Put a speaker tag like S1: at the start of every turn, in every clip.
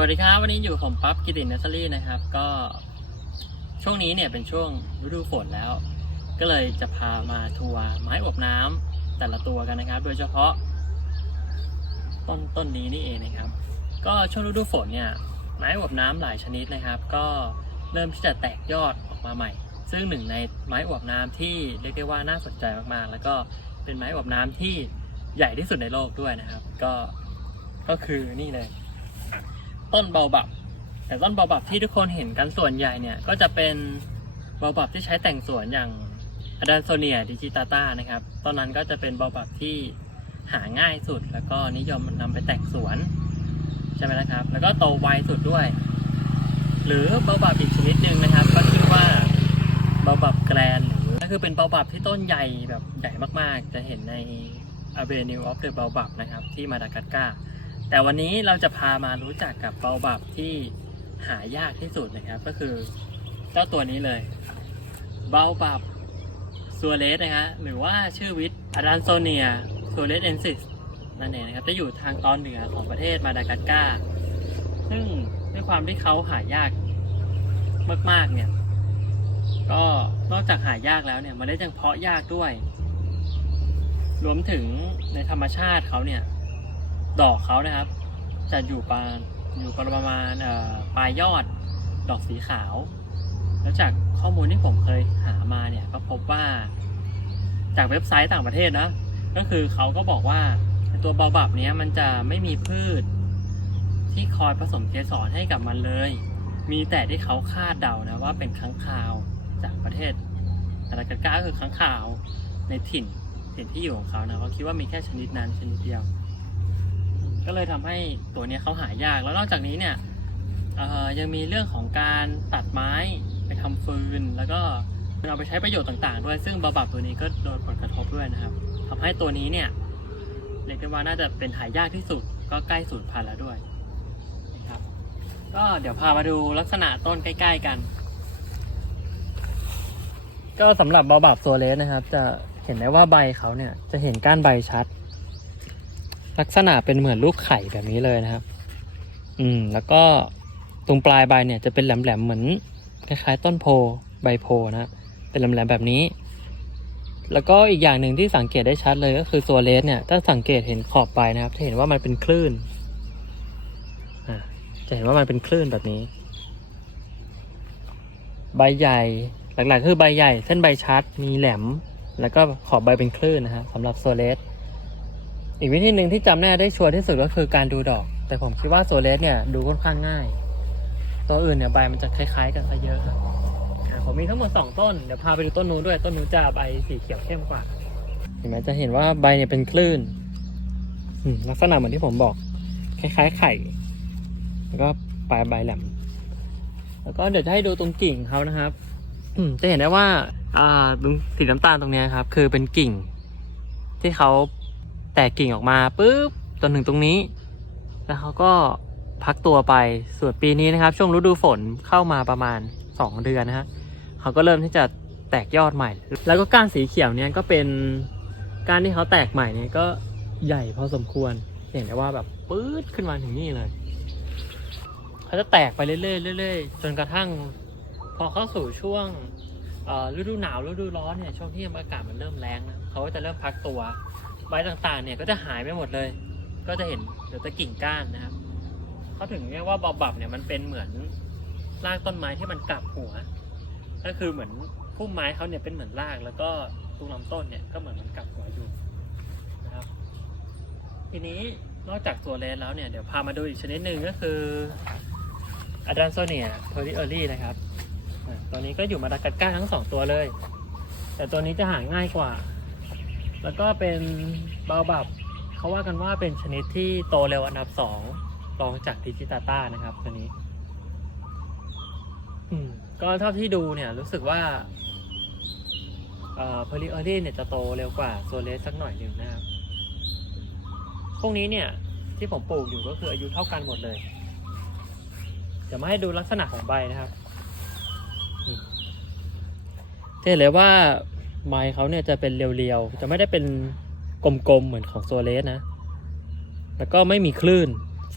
S1: วัสดีครับ วันนี้อยู่กับผมปั๊บกิตินัสรี่นะครับ ก็ช่วงนี้เนี่ยเป็นช่วงฤดูฝนแล้ว ก็เลยจะพามาทัวร์ไม้อบน้ำแต่ละตัวกันนะครับ โดยเฉพาะ ต้นต้นนี้นี่เองนะครับ ก็ช่วงฤดูฝนเนี่ยไม้อบน้ำหลายชนิดนะครับ ก็เริ่มที่จะแตกยอดออกมาใหม่ ซึ่งหนึ่งในไม้อบน้ำที่เรียกได้ว่าน่าสนใจมากๆ แล้วก็เป็นไม้อบน้ำที่ใหญ่ที่สุดในโลกด้วยนะครับ ก็ก็คือนี่เลย ต้นเบาบับ แต่ต้นเบาบับที่ทุกคนเห็นกันส่วนใหญ่เนี่ยก็จะเป็นเบาบับที่ใช้แต่งสวนอย่างอดันโซเนียดิจิตาตานะครับต้นนั้นก็จะเป็นเบาบับที่หาง่ายสุด แล้วก็นิยมนำไปแต่งสวนใช่ไหมนะครับ แล้วก็โตไวสุดด้วย หรือเบาบับอีกชนิดหนึ่งนะครับ ก็ชื่อว่าเบาบับแกรนหรือก็คือเป็นเบาบับที่ต้นใหญ่แบบใหญ่มากๆ จะเห็นใน Avenue of the Baobab นะครับที่มาดากัสการ์ แต่วันนี้เราจะพามารู้จักกับเบาบับที่หายากที่สุดนะครับ ก็คือเจ้าตัวนี้เลยเบาบับซัวเลสนะฮะหรือว่าชื่อวิทย์อารันโซเนียซัวเลสเอนซิสนั่นเองนะครับจะอยู่ทางตอนเหนือของประเทศมาดากัสการ์ซึ่งด้วยความที่เขาหายากมากๆเนี่ย ก็นอกจากหายากแล้วเนี่ยมันได้ยังเพาะยากด้วย รวมถึงในธรรมชาติเขาเนี่ย ดอกเขานะครับ จะอยู่ประมาณอยู่ประมาณปลายยอดดอกสีขาว แล้วจากข้อมูลที่ผมเคยหามาเนี่ยก็พบว่า จากเว็บไซต์ต่างประเทศนะ ก็คือเขาก็บอกว่าตัวเบาบับเนี้ยมันจะไม่มีพืช ที่คอยผสมเกสรให้กับมันเลย มีแต่ที่เขาคาดเดานะว่าเป็นค้างคาวจากประเทศมาดากัสการก็คือค้างคาวในถิ่นถิ่นที่อยู่ของเขานะเขาคิดว่ามีแค่ชนิดนั้นชนิดเดียว ก็เลยทำให้ตัวนี้เขาหายาก แล้วนอกจากนี้เนี่ยยังมีเรื่องของการตัดไม้ไปทำฟืน แล้วก็เอาไปใช้ประโยชน์ต่าง ๆ ด้วย ซึ่งบาบับตัวนี้ก็โดนผลกระทบด้วยนะครับทำให้ตัวนี้เนี่ยเรียกได้ว่าน่าจะเป็นหายากที่สุด ก็ใกล้สูญพันธุ์แล้วด้วยนะครับ ก็เดี๋ยวพามาดูลักษณะต้นใกล้ ๆ กัน ก็สำหรับบาบับตัวเลสนะครับ จะเห็นได้ว่าใบเขาเนี่ยจะเห็นก้านใบชัด ลักษณะเป็นเหมือนลูกไข่แบบนี้เลยนะครับ อืม แล้วก็ตรงปลายใบเนี่ยจะเป็นแหลมๆเหมือนคล้ายๆ ต้นโพใบโพนะครับเป็นแหลมๆแบบนี้ แล้วก็อีกอย่างหนึ่งที่สังเกตได้ชัดเลยก็คือตัวเลสเนี่ย ถ้าสังเกตเห็นขอบใบนะครับ จะเห็นว่ามันเป็นคลื่นจะเห็นว่ามันเป็นคลื่นแบบนี้ ใบใหญ่หลักๆคือใบใหญ่ เส้นใบชัด มีแหลม แล้วก็ขอบใบเป็นคลื่นนะฮะสำหรับโซเลส อีกวิธีหนึ่งที่จำแน่ได้ชัวร์ที่สุดก็คือการดูดอก แต่ผมคิดว่าโซเลสเนี่ยดูค่อนข้างง่าย ตัวอื่นเนี่ยใบมันจะคล้ายๆ กันซะเยอะครับผมมีทั้งหมดสองต้นเดี๋ยวพาไปดูต้นนู้นด้วยต้นนู้นจะใบสีเขียวเข้มกว่า เห็นไหมจะเห็นว่าใบเนี่ยเป็นคลื่นลักษณะเหมือนที่ผมบอก คล้ายๆ ไข่ แล้วก็ปลายใบแหลมแล้วก็เดี๋ยวจะให้ดูตรงกิ่งเขานะครับจะเห็นได้ว่า อ่าตรงสีน้ำตาลตรงนี้ครับ คือเป็นกิ่ง ที่เขา แตกกิ่งออกมาปุ๊บจนถึงตรงนี้ แล้วเขาก็พักตัวไปส่วนปีนี้นะครับ ช่วงฤดูฝนเข้ามาประมาณ 2 เดือนนะฮะเขาก็เริ่มที่จะแตกยอดใหม่ แล้วก็ก้านสีเขียวเนี้ยก็เป็นก้านที่เขาแตกใหม่เนี่ยก็ใหญ่พอสมควร เห็นได้ว่าแบบปื๊ดขึ้นมาถึงนี่เลยเขาจะแตกไปเรื่อยๆเรื่อยๆจนกระทั่ง พอเข้าสู่ช่วงฤดูหนาวฤดูร้อนเนี่ยช่วงที่อากาศมันเริ่มแรงนะเขาก็จะเริ่มพักตัว ใบต่างๆเนี่ยก็จะหายไปหมดเลย ก็จะเห็นเหลือแต่กิ่งก้านนะครับเขาถึงเรียกว่าบอบับเนี่ยมันเป็นเหมือนรากต้นไม้ที่มันกลับหัว ก็คือเหมือนพุ่มไม้เขาเนี่ยเป็นเหมือนรากแล้วก็ตรงลำต้นเนี่ยก็เหมือนมันกลับหัวอยู่นะครับ ทีนี้นอกจากตัวเลนแล้วเนี่ยเดี๋ยวพามาดูอีกชนิดหนึ่งก็คืออะดันโซเนียโทริเออรี่นะครับตัวนี้ก็อยู่มาดากัสการ์ทั้งสองตัวเลย แต่ตัวนี้จะหาง่ายกว่า แล้วก็เป็นเบาบับเขาว่ากันว่าเป็นชนิดที่โตเร็วอันดับสองรองจากดิจิตาต้านะครับตัวนี้ อืมก็เท่าที่ดูเนี่ยรู้สึกว่าเอ่อพลิเออรี่เนี่ยจะโตเร็วกว่าโซเลสสักหน่อยหนึ่งนะครับ พวกนี้เนี่ยที่ผมปลูกอยู่ก็คืออายุเท่ากันหมดเลย จะมาให้ดูลักษณะของใบนะครับจะเห็นเลยว่า ไม้เขาเนี่ยจะเป็นเรียวๆ จะไม่ได้เป็นกลมๆ เหมือนของโซเลสนะ แล้วก็ไม่มีคลื่น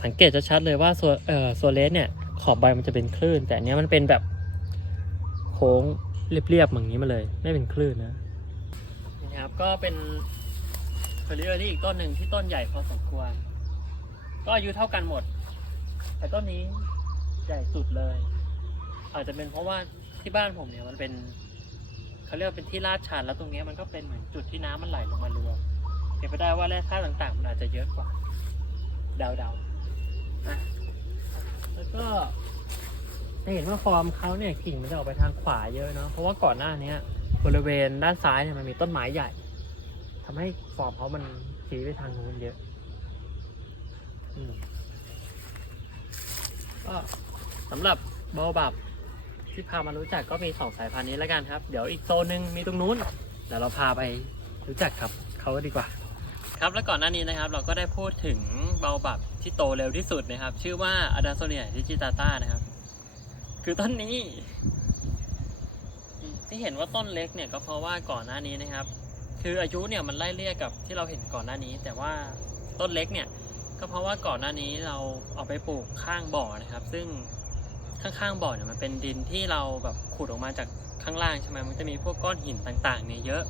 S1: สังเกตชัดๆเลยว่าโซเอ่อโซเลสเนี่ย ขอบใบมันจะเป็นคลื่น แต่อันเนี้ยมันเป็นแบบโค้งเรียบๆอย่างนี้มาเลย ไม่เป็นคลื่นนะนี่ครับ ก็เป็นเฟอร์เรียที่อีกต้นหนึ่งที่ต้นใหญ่พอสมควร ก็อายุเท่ากันหมด แต่ต้นนี้ใหญ่สุดเลย อาจจะเป็นเพราะว่าที่บ้านผมเนี่ยมันเป็น เขาเรียกว่าเป็นที่ลาดชันแล้วตรงนี้มันก็เป็นเหมือนจุดที่น้ำมันไหลลงมารวมเป็นไปได้ว่าแร่ธาตุต่างๆมันอาจจะเยอะกว่าเดาๆอะแล้วก็จะเห็นว่าฟอร์มเขาเนี่ยกิ่งมันจะออกไปทางขวาเยอะเนาะเพราะว่าก่อนหน้าเนี้ยบริเวณด้านซ้ายเนี่ยมันมีต้นไม้ใหญ่ทำให้ฟอร์มเขามันชี้ไปทางนู้นเยอะก็สำหรับเบาบับ ที่พามารู้จักก็มีสองสายพันธุ์นี้แล้วกันครับ เดี๋ยวอีกโซนหนึ่งมีตรงนู้นเดี๋ยวเราพาไปรู้จักครับเขาดีกว่า ครับแล้วก่อนหน้านี้นะครับ เราก็ได้พูดถึงเบาบับที่โตเร็วที่สุดนะครับ ชื่อว่าอะดาโซเนียดิจิตาต้านะครับ คือต้นนี้ ที่เห็นว่าต้นเล็กเนี่ยก็เพราะว่าก่อนหน้านี้นะครับ คืออายุเนี่ยมันไล่เลี่ยกับที่เราเห็นก่อนหน้านี้ แต่ว่าต้นเล็กเนี่ยก็เพราะว่าก่อนหน้านี้เราเอาไปปลูกข้างบ่อนะครับ ซึ่ง ข้างๆบ่อเนี่ยมันเป็นดินที่เราแบบขุดออกมาจากข้างล่างใช่ไหมมันจะมีพวกก้อนหินต่างๆเนี่ยเยอะ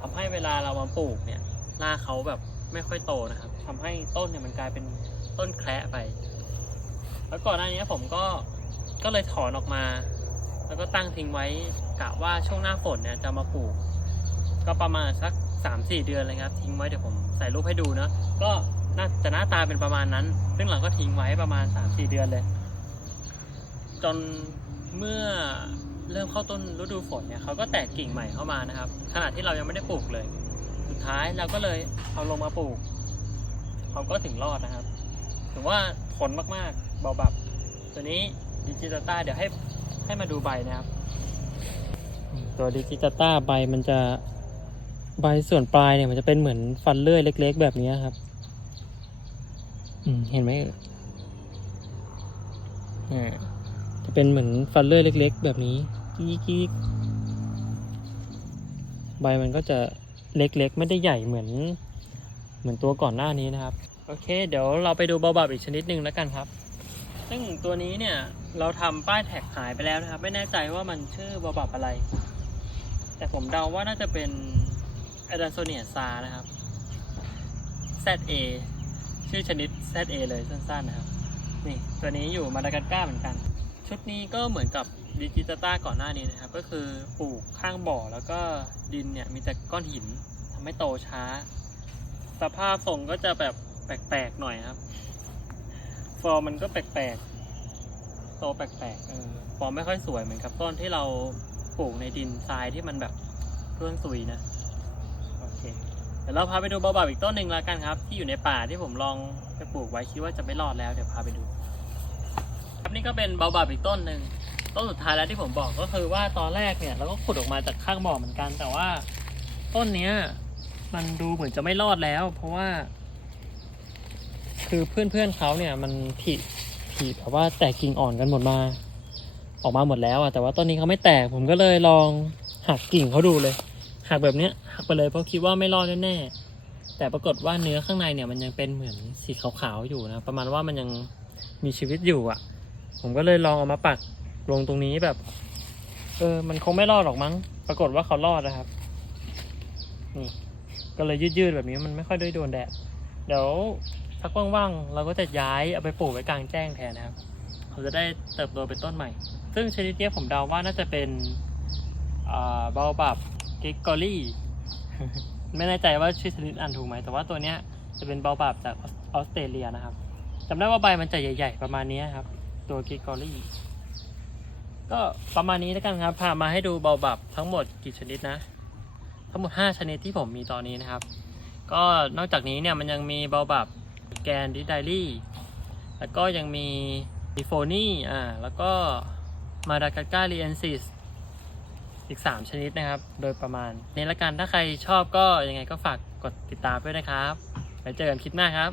S1: ทำให้เวลาเรามาปลูกเนี่ยรากเขาแบบไม่ค่อยโตนะครับทำให้ต้นเนี่ยมันกลายเป็นต้นแคระไป แล้วก่อนหน้านี้ผมก็ก็เลยถอนออกมา แล้วก็ตั้งทิ้งไว้กะว่าช่วงหน้าฝนเนี่ยจะมาปลูก ก็ประมาณสักสามสี่เดือนเลยครับ ทิ้งไว้เดี๋ยวผมใส่รูปให้ดูเนอะก็น่าจะหน้าตาเป็นประมาณนั้น ซึ่งเราก็ทิ้งไว้ประมาณสามสี่เดือนเลย จนเมื่อเริ่มเข้าต้นฤดูฝนเนี่ยเขาก็แตกกิ่งใหม่เข้ามานะครับขณะที่เรายังไม่ได้ปลูกเลย สุดท้ายเราก็เลยเอาลงมาปลูกเขาก็ถึงรอดนะครับถือว่าผลมากๆเบาบับ ตัวนี้ดิจิตาต้าเดี๋ยวให้ให้มาดูใบนะครับ ตัวดิจิตาต้าใบมันจะใบส่วนปลายเนี่ยมันจะเป็นเหมือนฟันเลื่อยเล็ก ๆ แบบนี้ครับอืมเห็นไหมเอ่ยอ่า เป็นเหมือนฟันเลื่อยเล็ก ๆ แบบนี้กิ๊กๆใบมันก็จะเล็กๆ ไม่ได้ใหญ่เหมือน เหมือนตัวก่อนหน้านี้นะครับ โอเค เดี๋ยวเราไปดูเบาบับอีกชนิดหนึ่งแล้วกันครับ ซึ่งตัวนี้เนี่ยเราทำป้ายแท็กขายไปแล้วนะครับ ไม่แน่ใจว่ามันชื่อเบาบับอะไร แต่ผมเดาว่าน่าจะเป็นอ d ด n โซเนียซานะครับ ZA ชื่อชนิด ZA เลยสั้นๆนะครับ นี่ตัวนี้อยู่มาดากัสการ์เหมือนกัน ชุดนี้ก็เหมือนกับดิจิตาต้าก่อนหน้านี้นะครับ ก็คือปลูกข้างบ่อแล้วก็ดินเนี่ยมีแต่ก้อนหินทำให้โตช้า สภาพทรงก็จะแบบแปลกๆหน่อยครับ ฟอร์มมันก็แปลกๆโตแปลกๆเออฟอร์มไม่ค่อยสวยเหมือนกับต้นที่เราปลูกในดินทรายที่มันแบบเพื่องซุยนะโอเคเดี๋ยวเราพาไปดูเบาๆอีกต้นหนึ่งแล้วกันครับ ที่อยู่ในป่าที่ผมลองไปปลูกไว้คิดว่าจะไม่รอดแล้วเดี๋ยวพาไปดู ครับนี่ก็เป็นเบาบาอีกต้นหนึ่งต้นสุดท้ายแล้วที่ผมบอกก็คือว่าตอนแรกเนี่ยเราก็ขุดออกมาจากข้างบ่อเหมือนกัน แต่ว่าต้นเนี้ยมันดูเหมือนจะไม่รอดแล้ว เพราะว่า คือเพื่อนเพื่อนๆเขาเนี่ยมันผิดผิดแบบว่าแตกกิ่งอ่อนกันหมดมา ออกมาหมดแล้วอะแต่ว่าต้นนี้เขาไม่แตกผมก็เลยลองหักกิ่งเขาดูเลยหักแบบเนี้ยหักไปเลยเพราะคิดว่าไม่รอดแน่แต่ปรากฏว่าเนื้อข้างในเนี่ยมันยังเป็นเหมือนสีขาวๆอยู่นะประมาณว่ามันยังมีชีวิตอยู่อะ ผมก็เลยลองเอามาปักลงตรงนี้แบบ เออ มันคงไม่รอดหรอกมั้ง ปรากฏว่าเขารอดนะครับ นี่ ก็เลยยืดๆแบบนี้มันไม่ค่อยได้โดนแดด เดี๋ยวสักว่างๆเราก็จะย้ายเอาไปปลูกไว้กลางแจ้งแทนนะครับเขาจะได้เติบโตเป็นต้นใหม่ ซึ่งชนิดนี้ผมเดาว่าน่าจะเป็นเบาบับกิกกอรี่ ไม่แน่ใจว่าชื่อชนิดอ่านถูกไหม แต่ว่าตัวเนี้ยจะเป็นเบาบับจากออสเตรเลียนะครับจำได้ว่าใบมันจะใหญ่ ๆ ประมาณนี้ครับ ตัวกิกอรี่ก็ประมาณนี้แล้วกันครับ พามาให้ดูเบาบับทั้งหมดกี่ชนิดนะ ทั้งหมด 5 ชนิดที่ผมมีตอนนี้นะครับ ก็นอกจากนี้เนี่ยมันยังมีเบาบับแกนดิไดรี่แล้วก็ยังมีดิโฟนี่อ่าแล้วก็มาดากัสการีเอนซิสอีก 3 ชนิดนะครับ โดยประมาณนี้ละกันถ้าใครชอบก็ยังไงก็ฝากกดติดตามด้วยนะครับแล้เจอกันคลิปหน้าครับ